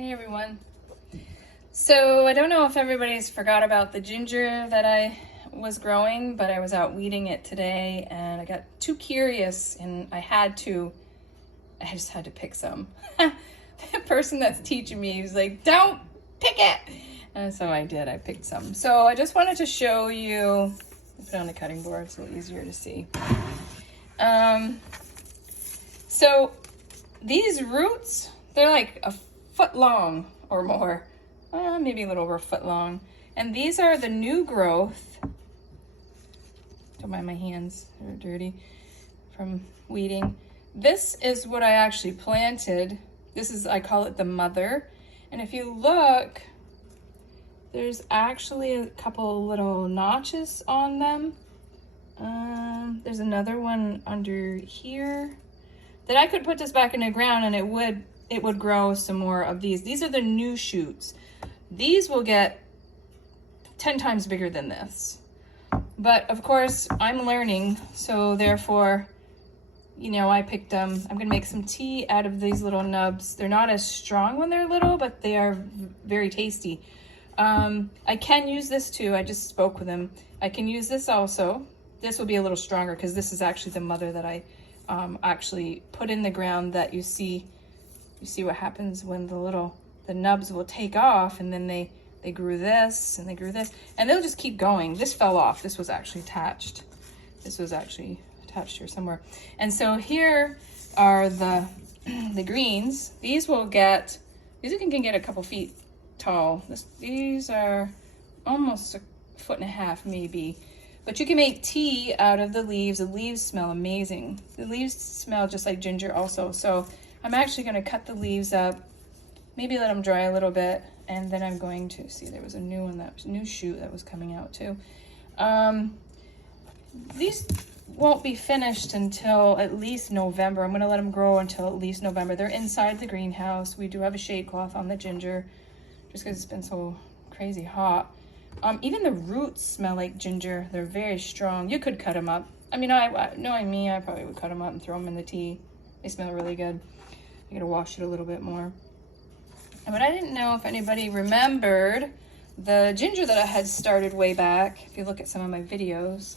Hey everyone. So I don't know if everybody's forgot about the ginger that I was growing, but I was out weeding it today and I got too curious and I just had to pick some. The person that's teaching me was like, don't pick it. And so I did, I picked some. So I just wanted to show you, put it on the cutting board, it's a little easier to see. So these roots, they're like a foot long or more, maybe a little over a foot long. And these are the new growth. Don't mind my hands, they're dirty from weeding. This is what I actually planted. This is, I call it the mother. And if you look, there's actually a couple little notches on them. There's another one under here that I could put this back in the ground and it would grow some more of these. These are the new shoots. These will get 10 times bigger than this. But of course, I'm learning, so therefore, you know, I picked them. I'm gonna make some tea out of these little nubs. They're not as strong when they're little, but they are very tasty. I can use this too. I just spoke with him. I can use this also. This will be a little stronger because this is actually the mother that I actually put in the ground. That you see what happens when the nubs will take off, and then they grew this and they grew this, and they'll just keep going. This fell off. This was actually attached. This was actually attached here somewhere. And so here are the greens. These can get a couple feet tall. These are almost a foot and a half maybe. But you can make tea out of the leaves. The leaves smell amazing. The leaves smell just like ginger also. So I'm actually going to cut the leaves up, maybe let them dry a little bit, and then I'm going to see, there was a new one, that was a new shoot that was coming out too. These won't be finished until at least November. I'm going to let them grow until at least November. They're inside the greenhouse. We do have a shade cloth on the ginger just because it's been so crazy hot. Even the roots smell like ginger. They're very strong. You could cut them up. I mean, knowing me, I probably would cut them up and throw them in the tea. They smell really good. I gotta wash it a little bit more. But I didn't know if anybody remembered the ginger that I had started way back. If you look at some of my videos,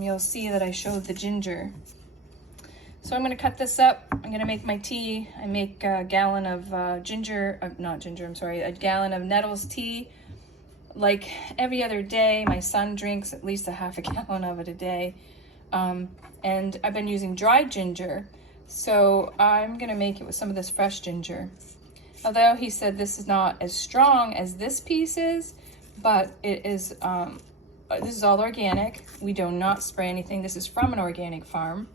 you'll see that I showed the ginger. So I'm gonna cut this up. I'm gonna make my tea. I make a gallon of a gallon of nettles tea. Like every other day. My son drinks at least a half a gallon of it a day. And I've been using dried ginger. So I'm gonna make it with some of this fresh ginger. Although he said this is not as strong as this piece is, but it is, this is all organic. We do not spray anything. This is from an organic farm.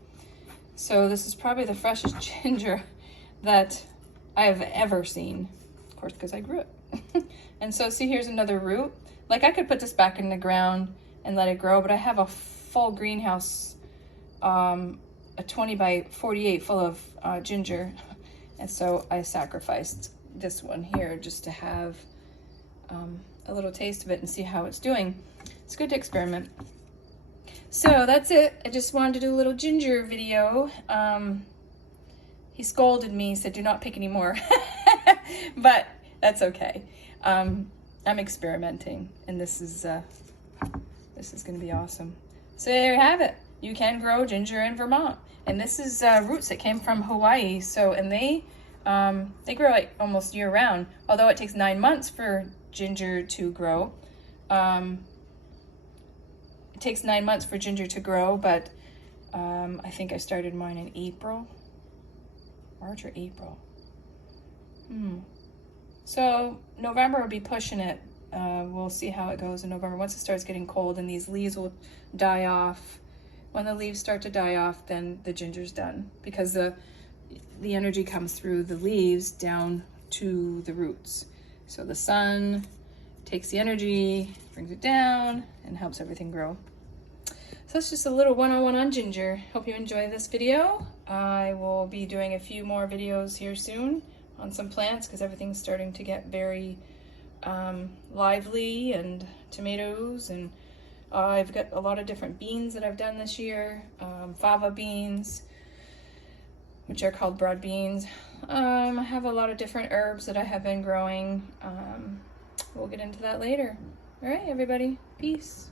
So this is probably the freshest ginger that I have ever seen. Of course, because I grew it. And so see, here's another root. Like I could put this back in the ground and let it grow, but I have a full greenhouse, a 20 by 48 full of ginger. And so I sacrificed this one here just to have a little taste of it and see how it's doing. It's good to experiment. So that's it. I just wanted to do a little ginger video. He scolded me, said do not pick any more. But that's okay. I'm experimenting, and this is gonna be awesome. So there you have it. You can grow ginger in Vermont, and this is roots that came from Hawaii. So, and they grow like almost year round. Although it takes 9 months for ginger to grow. It takes 9 months for ginger to grow, but I think I started mine in April, March or April. So November will be pushing it. We'll see how it goes in November. Once it starts getting cold and these leaves will die off. When the leaves start to die off, then the ginger's done, because the energy comes through the leaves down to the roots. So the sun takes the energy, brings it down, and helps everything grow. So that's just a little 101 on ginger. Hope you enjoy this video. I will be doing a few more videos here soon on some plants because everything's starting to get very lively, and tomatoes, and I've got a lot of different beans that I've done this year. Fava beans, which are called broad beans. I have a lot of different herbs that I have been growing. We'll get into that later. All right, everybody. Peace.